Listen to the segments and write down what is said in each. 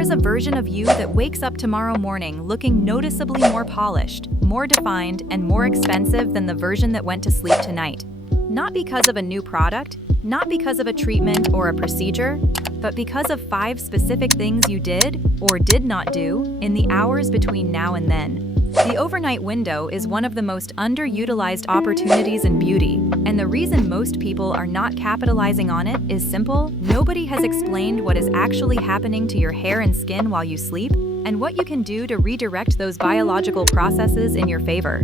is a version of you that wakes up tomorrow morning looking noticeably more polished, more defined, and more expensive than the version that went to sleep tonight. Not because of a new product, not because of a treatment or a procedure, but because of 5 specific things you did or did not do in the hours between now and then. The overnight window is one of the most underutilized opportunities in beauty, and the reason most people are not capitalizing on it is simple. Nobody has explained what is actually happening to your hair and skin while you sleep, and what you can do to redirect those biological processes in your favor.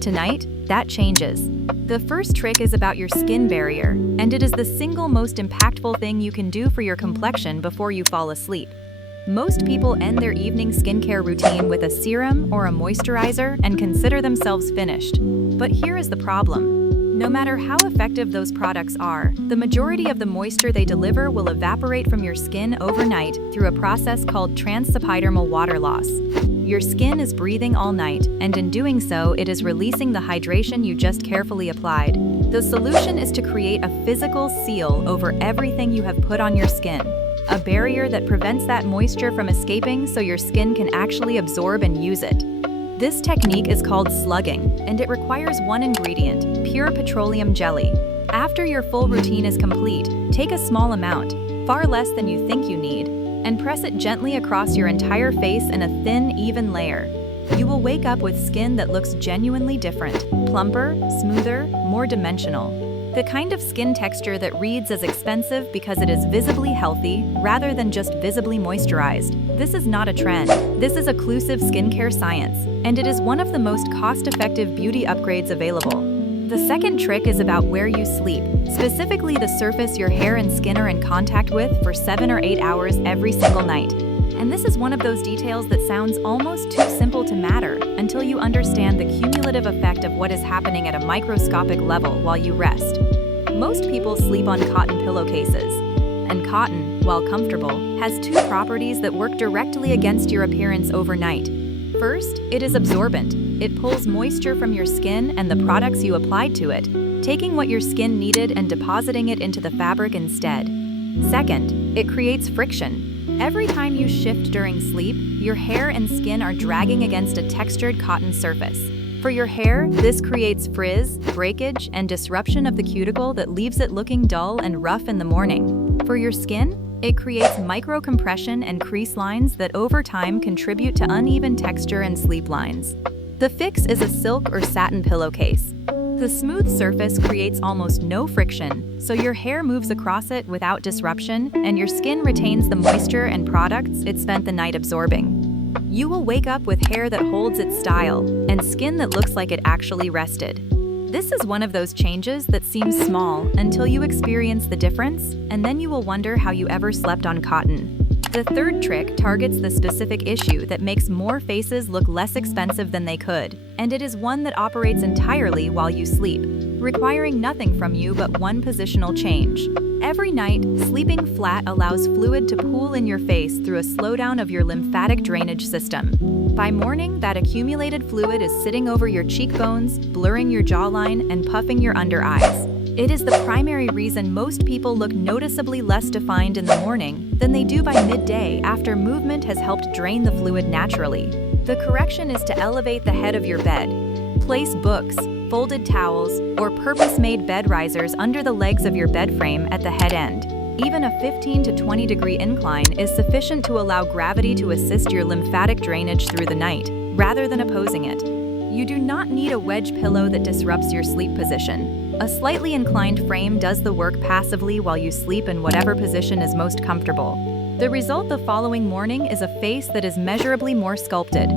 Tonight, that changes. The first trick is about your skin barrier, and it is the single most impactful thing you can do for your complexion before you fall asleep. Most people end their evening skincare routine with a serum or a moisturizer and consider themselves finished. But here is the problem. No matter how effective those products are, the majority of the moisture they deliver will evaporate from your skin overnight through a process called transepidermal water loss. Your skin is breathing all night, and in doing so, it is releasing the hydration you just carefully applied. The solution is to create a physical seal over everything you have put on your skin. A barrier that prevents that moisture from escaping so your skin can actually absorb and use it. This technique is called slugging, and it requires one ingredient, pure petroleum jelly. After your full routine is complete, take a small amount, far less than you think you need, and press it gently across your entire face in a thin, even layer. You will wake up with skin that looks genuinely different, plumper, smoother, more dimensional. The kind of skin texture that reads as expensive because it is visibly healthy rather than just visibly moisturized. This is not a trend. This is occlusive skincare science, and it is one of the most cost-effective beauty upgrades available. The second trick is about where you sleep, specifically the surface your hair and skin are in contact with for 7 or 8 hours every single night. And this is one of those details that sounds almost too simple to matter until you understand the cumulative effect of what is happening at a microscopic level while you rest. Most people sleep on cotton pillowcases, and cotton, while comfortable, has 2 properties that work directly against your appearance overnight. First, it is absorbent. It pulls moisture from your skin and the products you applied to it, taking what your skin needed and depositing it into the fabric instead. Second, it creates friction. Every time you shift during sleep, your hair and skin are dragging against a textured cotton surface. For your hair, this creates frizz, breakage, and disruption of the cuticle that leaves it looking dull and rough in the morning. For your skin, it creates micro-compression and crease lines that over time contribute to uneven texture and sleep lines. The fix is a silk or satin pillowcase. The smooth surface creates almost no friction, so your hair moves across it without disruption, and your skin retains the moisture and products it spent the night absorbing. You will wake up with hair that holds its style, and skin that looks like it actually rested. This is one of those changes that seems small until you experience the difference, and then you will wonder how you ever slept on cotton. The third trick targets the specific issue that makes more faces look less expensive than they could, and it is one that operates entirely while you sleep, requiring nothing from you but one positional change. Every night, sleeping flat allows fluid to pool in your face through a slowdown of your lymphatic drainage system. By morning, that accumulated fluid is sitting over your cheekbones, blurring your jawline, and puffing your under eyes. It is the primary reason most people look noticeably less defined in the morning than they do by midday after movement has helped drain the fluid naturally. The correction is to elevate the head of your bed. Place books, folded towels, or purpose-made bed risers under the legs of your bed frame at the head end. Even a 15 to 20 degree incline is sufficient to allow gravity to assist your lymphatic drainage through the night, rather than opposing it. You do not need a wedge pillow that disrupts your sleep position. A slightly inclined frame does the work passively while you sleep in whatever position is most comfortable. The result the following morning is a face that is measurably more sculpted,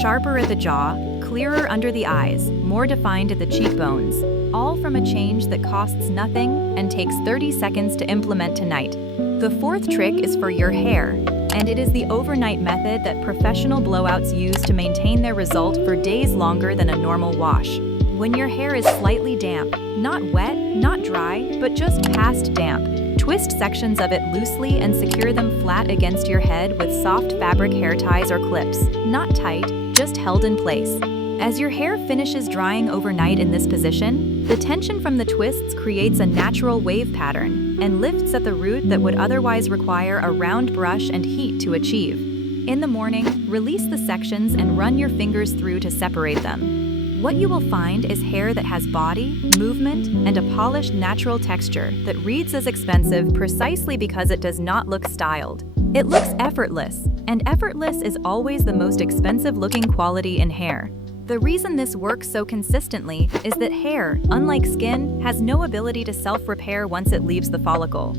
sharper at the jaw, clearer under the eyes, more defined at the cheekbones, all from a change that costs nothing and takes 30 seconds to implement tonight. The fourth trick is for your hair, and it is the overnight method that professional blowouts use to maintain their result for days longer than a normal wash. When your hair is slightly damp, not wet, not dry, but just past damp, twist sections of it loosely and secure them flat against your head with soft fabric hair ties or clips, not tight, just held in place. As your hair finishes drying overnight in this position, the tension from the twists creates a natural wave pattern and lifts at the root that would otherwise require a round brush and heat to achieve. In the morning, release the sections and run your fingers through to separate them. What you will find is hair that has body, movement, and a polished natural texture that reads as expensive precisely because it does not look styled. It looks effortless, and effortless is always the most expensive-looking quality in hair. The reason this works so consistently is that hair, unlike skin, has no ability to self-repair once it leaves the follicle.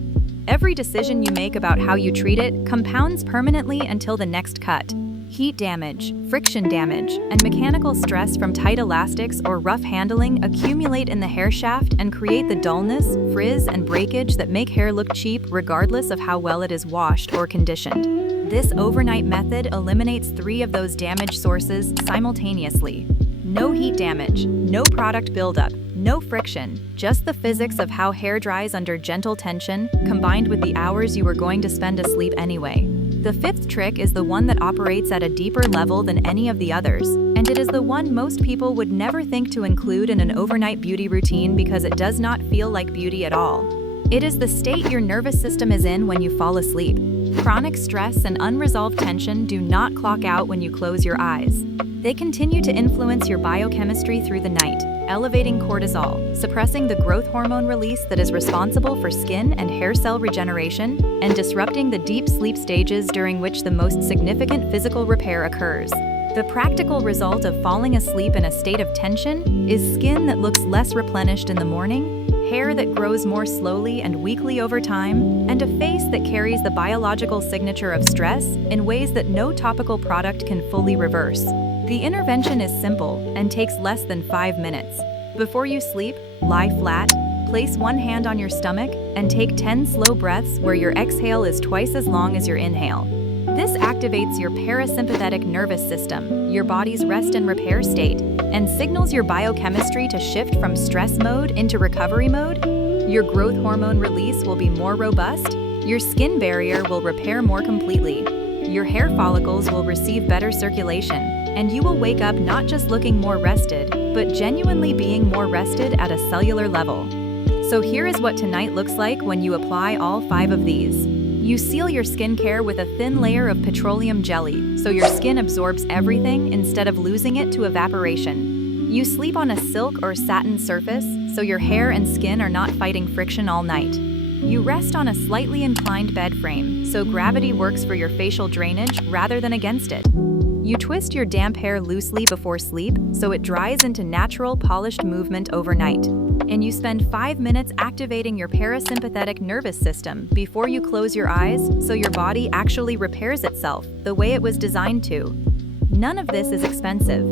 Every decision you make about how you treat it compounds permanently until the next cut. Heat damage, friction damage, and mechanical stress from tight elastics or rough handling accumulate in the hair shaft and create the dullness, frizz, and breakage that make hair look cheap regardless of how well it is washed or conditioned. This overnight method eliminates 3 of those damage sources simultaneously. No heat damage, no product buildup, no friction, just the physics of how hair dries under gentle tension, combined with the hours you were going to spend asleep anyway. The 5th trick is the one that operates at a deeper level than any of the others, and it is the one most people would never think to include in an overnight beauty routine because it does not feel like beauty at all. It is the state your nervous system is in when you fall asleep. Chronic stress and unresolved tension do not clock out when you close your eyes. They continue to influence your biochemistry through the night, elevating cortisol, suppressing the growth hormone release that is responsible for skin and hair cell regeneration, and disrupting the deep sleep stages during which the most significant physical repair occurs. The practical result of falling asleep in a state of tension is skin that looks less replenished in the morning, hair that grows more slowly and weakly over time, and a face that carries the biological signature of stress in ways that no topical product can fully reverse. The intervention is simple and takes less than 5 minutes. Before you sleep, lie flat, place one hand on your stomach, and take 10 slow breaths where your exhale is twice as long as your inhale. This activates your parasympathetic nervous system, your body's rest and repair state, and signals your biochemistry to shift from stress mode into recovery mode. Your growth hormone release will be more robust, your skin barrier will repair more completely, your hair follicles will receive better circulation, and you will wake up not just looking more rested, but genuinely being more rested at a cellular level. So here is what tonight looks like when you apply all 5 of these. You seal your skincare with a thin layer of petroleum jelly, so your skin absorbs everything instead of losing it to evaporation. You sleep on a silk or satin surface, so your hair and skin are not fighting friction all night. You rest on a slightly inclined bed frame, so gravity works for your facial drainage rather than against it. You twist your damp hair loosely before sleep, so it dries into natural, polished movement overnight. And you spend 5 minutes activating your parasympathetic nervous system before you close your eyes, so your body actually repairs itself the way it was designed to. None of this is expensive.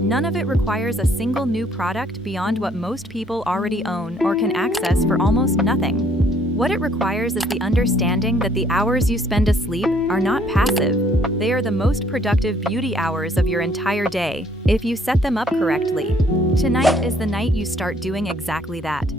None of it requires a single new product beyond what most people already own or can access for almost nothing. What it requires is the understanding that the hours you spend asleep are not passive. They are the most productive beauty hours of your entire day, if you set them up correctly. Tonight is the night you start doing exactly that.